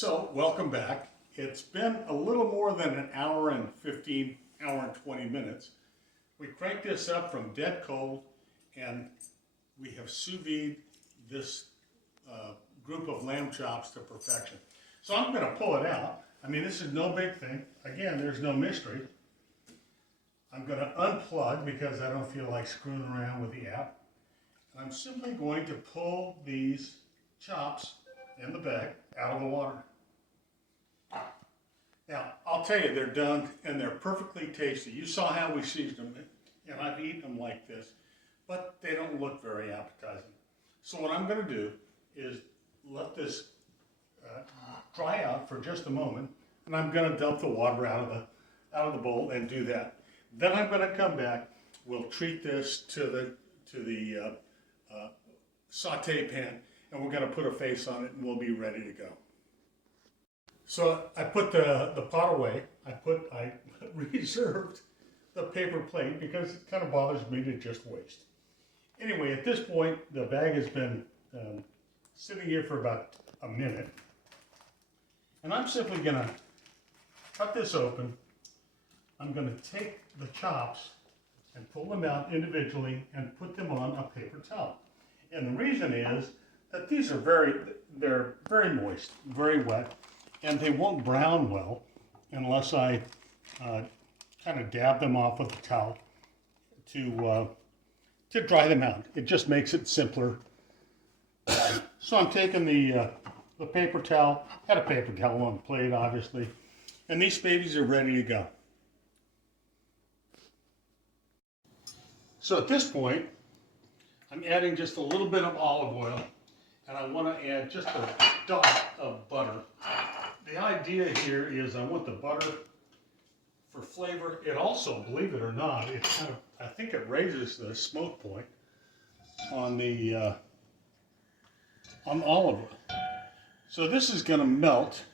So, welcome back. It's been a little more than an hour and 20 minutes. We cranked this up from dead cold, and we have sous vide this group of lamb chops to perfection. So I'm going to pull it out. I mean, this is no big thing. Again, there's no mystery. I'm going to unplug because I don't feel like screwing around with the app. And I'm simply going to pull these chops in the bag out of the water. Now, I'll tell you, they're done and they're perfectly tasty. You saw how we seasoned them, and I've eaten them like this, but they don't look very appetizing. So what I'm going to do is let this dry out for just a moment, and I'm going to dump the water out of the bowl and do that. Then I'm going to come back. We'll treat this to the saute pan, and we're going to put a face on it, and we'll be ready to go. So I put the pot away. I reserved the paper plate because it kind of bothers me to just waste. Anyway, at this point, the bag has been sitting here for about a minute. And I'm simply going to cut this open. I'm going to take the chops and pull them out individually and put them on a paper towel. And the reason is that these are they're very moist, very wet, and they won't brown well unless I kind of dab them off with the towel to dry them out. It just makes it simpler. So I'm taking the paper towel, had a paper towel on the plate obviously, and these babies are ready to go. So at this point, I'm adding just a little bit of olive oil, and I want to add just a dot of butter. The idea here is I want the butter for flavor. It also, believe it or not, it kind of, I think it raises the smoke point on the olive oil. So this is going to melt,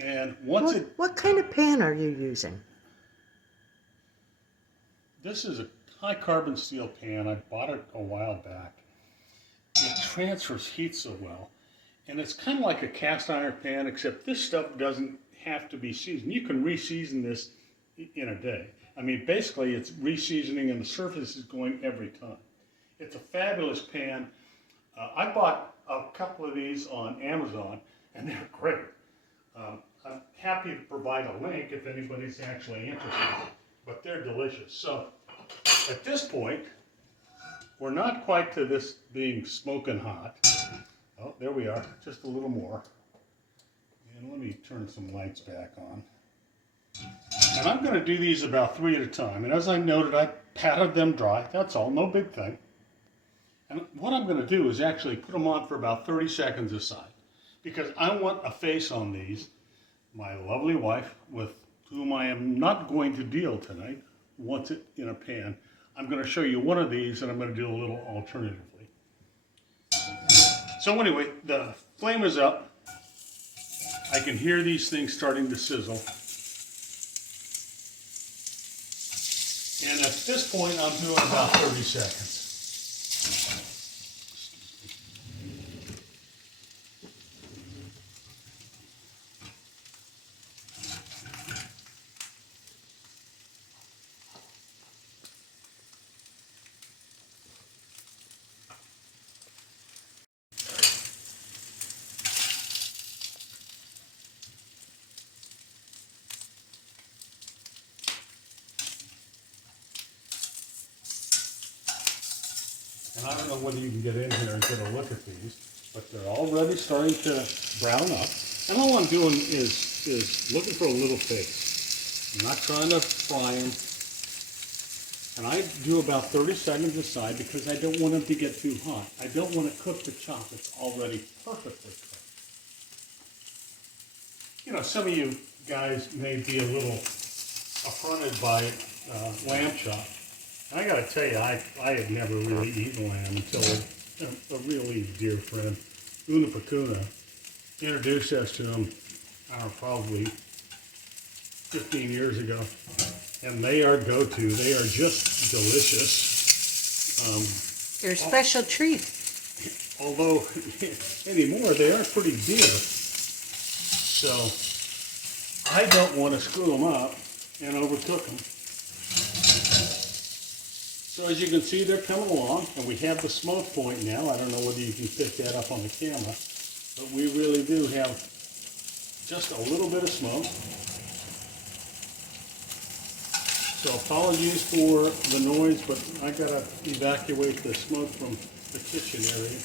and once What kind of pan are you using? This is a high carbon steel pan. I bought it a while back. It transfers heat so well. And it's kind of like a cast iron pan, except this stuff doesn't have to be seasoned. You can re-season this in a day. I mean, basically it's re-seasoning and the surface is going every time. It's a fabulous pan. I bought a couple of these on Amazon, and they're great. I'm happy to provide a link if anybody's actually interested, but they're delicious. So at this point, we're not quite to this being smoking hot. Oh, there we are, just a little more. And let me turn some lights back on. And I'm going to do these about 3 at a time. And as I noted, I patted them dry. That's all, no big thing. And what I'm going to do is actually put them on for about 30 seconds aside, because I want a face on these. My lovely wife, with whom I am not going to deal tonight, wants it in a pan. I'm going to show you one of these, and I'm going to do a little alternatively. So anyway, the flame is up. I can hear these things starting to sizzle. And at this point, I'm doing about 30 seconds. And I don't know whether you can get in here and get a look at these, but they're already starting to brown up. And all I'm doing is looking for a little face. I'm not trying to fry them. And I do about 30 seconds aside because I don't want them to get too hot. I don't want to cook the chop. It's already perfectly cooked. You know, some of you guys may be a little affronted by lamb chop. And I got to tell you, I had never really eaten lamb until a really dear friend, Una Pacuna, introduced us to them, I don't know, probably 15 years ago. And they are go-to. They are just delicious. They're a special treat. Although anymore they are pretty dear. So I don't want to screw them up and overcook them. So as you can see, they're coming along, and we have the smoke point now. I don't know whether you can pick that up on the camera, but we really do have just a little bit of smoke. So apologies for the noise, but I gotta evacuate the smoke from the kitchen area.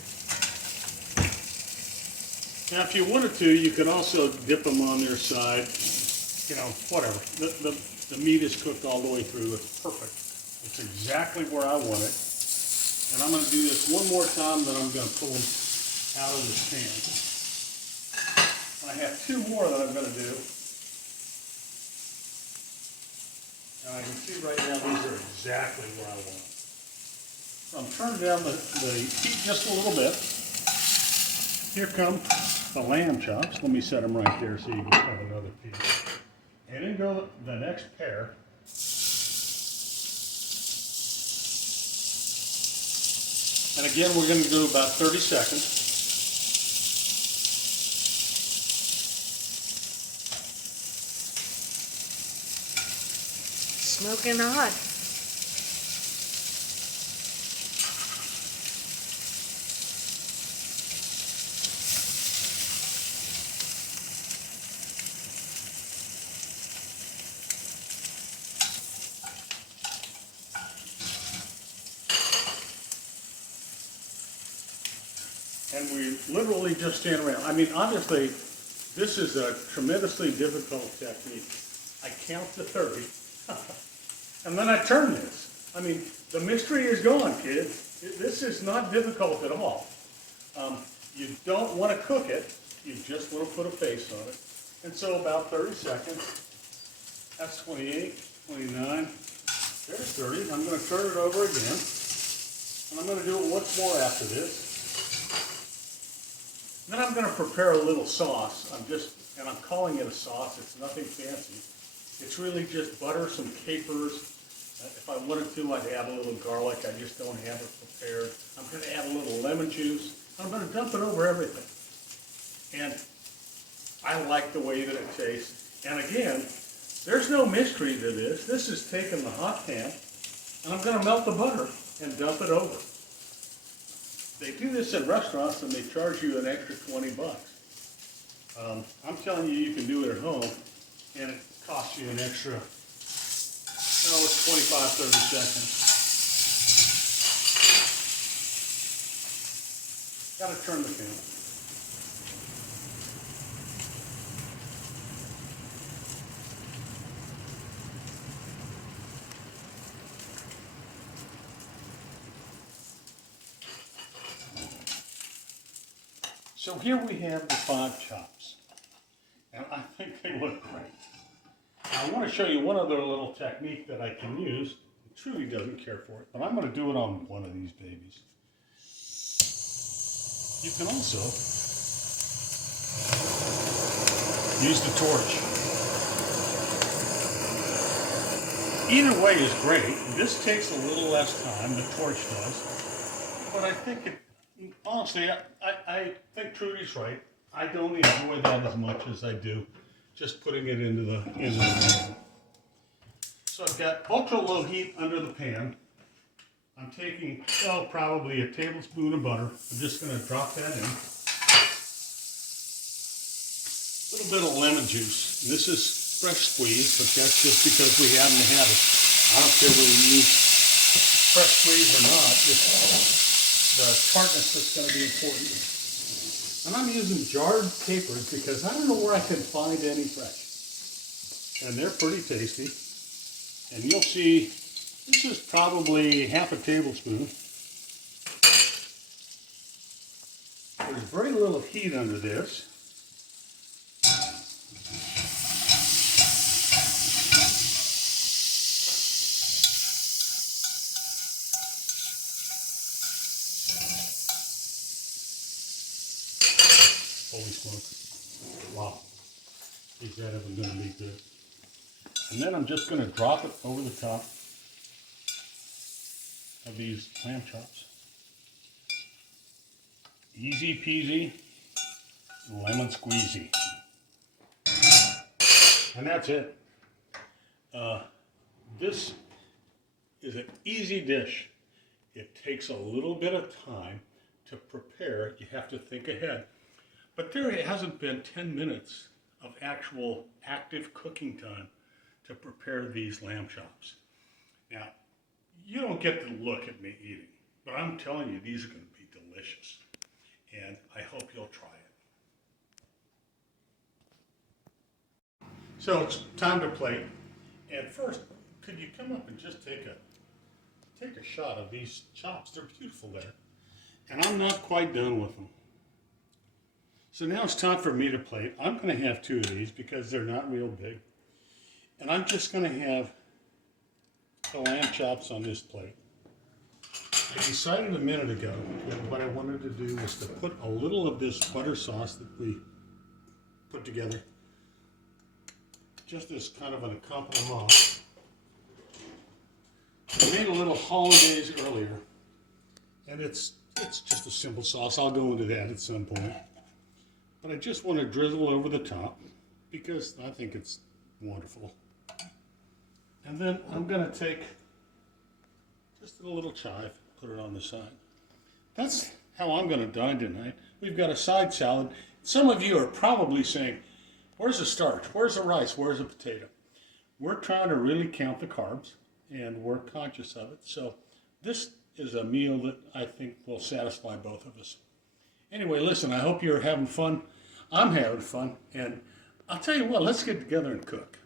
Now, if you wanted to, you could also dip them on their side. You know, whatever. The meat is cooked all the way through. It's perfect. It's exactly where I want it. And I'm going to do this one more time, then I'm going to pull them out of this pan. I have two more that I'm going to do. And I can see right now these are exactly where I want them. So I'm turning down the heat just a little bit. Here come the lamb chops. Let me set them right there so you can have another piece. And then go the next pair. And again, we're going to do about 30 seconds. Smoking hot. And we literally just stand around. I mean, obviously, this is a tremendously difficult technique. I count to 30, and then I turn this. I mean, the mystery is gone, kid. This is not difficult at all. You don't want to cook it. You just want to put a face on it. And so about 30 seconds. That's 28, 29. There's 30. I'm going to turn it over again. And I'm going to do it once more after this. Then I'm going to prepare a little sauce. I'm calling it a sauce. It's nothing fancy. It's really just butter, some capers. If I wanted to, I'd add a little garlic. I just don't have it prepared. I'm going to add a little lemon juice. I'm going to dump it over everything. And I like the way that it tastes. And again, there's no mystery to this. This is taking the hot pan, and I'm going to melt the butter and dump it over. They do this in restaurants, and they charge you an extra 20 bucks. I'm telling you, you can do it at home, and it costs you an extra, it's 25, 30 seconds. Got to turn the pan. So here we have the 5 chops, and I think they look great. Now I want to show you one other little technique that I can use. Trudy doesn't care for it, but I'm going to do it on one of these babies. You can also use the torch. Either way is great. This takes a little less time, the torch does, but I think honestly, I think Trudy's right. I don't enjoy that as much as I do just putting it into the pan. So I've got ultra low heat under the pan. I'm taking, probably a tablespoon of butter. I'm just going to drop that in. A little bit of lemon juice. And this is fresh squeezed, but that's just because we happen to have it. I don't care whether you use fresh squeeze or not. The tartness is going to be important. And I'm using jarred capers because I don't know where I can find any fresh. And they're pretty tasty. And you'll see, this is probably half a tablespoon. There's very little heat under this. Holy smoke. Wow. Is that ever going to be good? And then I'm just going to drop it over the top of these lamb chops. Easy peasy, lemon squeezy. And that's it. This is an easy dish. It takes a little bit of time to prepare. You have to think ahead. But there hasn't been 10 minutes of actual active cooking time to prepare these lamb chops. Now, you don't get to look at me eating, but I'm telling you, these are going to be delicious. And I hope you'll try it. So it's time to plate. And first, could you come up and just take a shot of these chops? They're beautiful there. And I'm not quite done with them. So now it's time for me to plate. I'm going to have 2 of these because they're not real big. And I'm just going to have the lamb chops on this plate. I decided a minute ago that what I wanted to do was to put a little of this butter sauce that we put together, just as kind of an accompaniment. I made a little hollandaise earlier, and it's just a simple sauce. I'll go into that at some point. But I just want to drizzle over the top because I think it's wonderful. And then I'm going to take just a little chive, put it on the side. That's how I'm going to dine tonight. We've got a side salad. Some of you are probably saying, where's the starch? Where's the rice? Where's the potato? We're trying to really count the carbs, and we're conscious of it. So this is a meal that I think will satisfy both of us. Anyway, listen, I hope you're having fun. I'm having fun. And I'll tell you what, let's get together and cook.